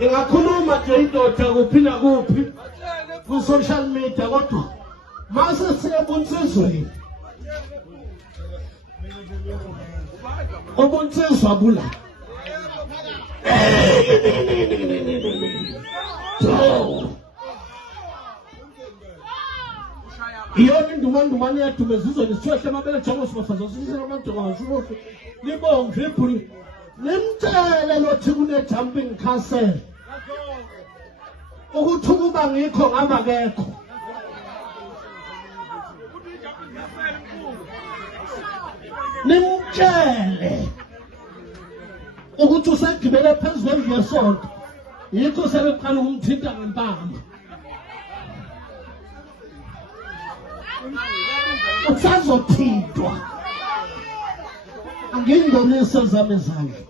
ingakhuluma nje indoda kuphi na kuphi ku social media kodwa mase siyabunsizweni obunsizwa bula iyo indumandumane yathumezizwe niswehle mabele jango sibafazo sisizwe abantu bangashubo libonge iphuli nimtshele lothi kune jumping castle ukuthi ukuba ngikho ngaba kekho nimtshele ukuthi usegibele phezulu kwendlu yesonto yikho sebeqala ukumthinta ngempama usazothintwa angingibonise zami izandla.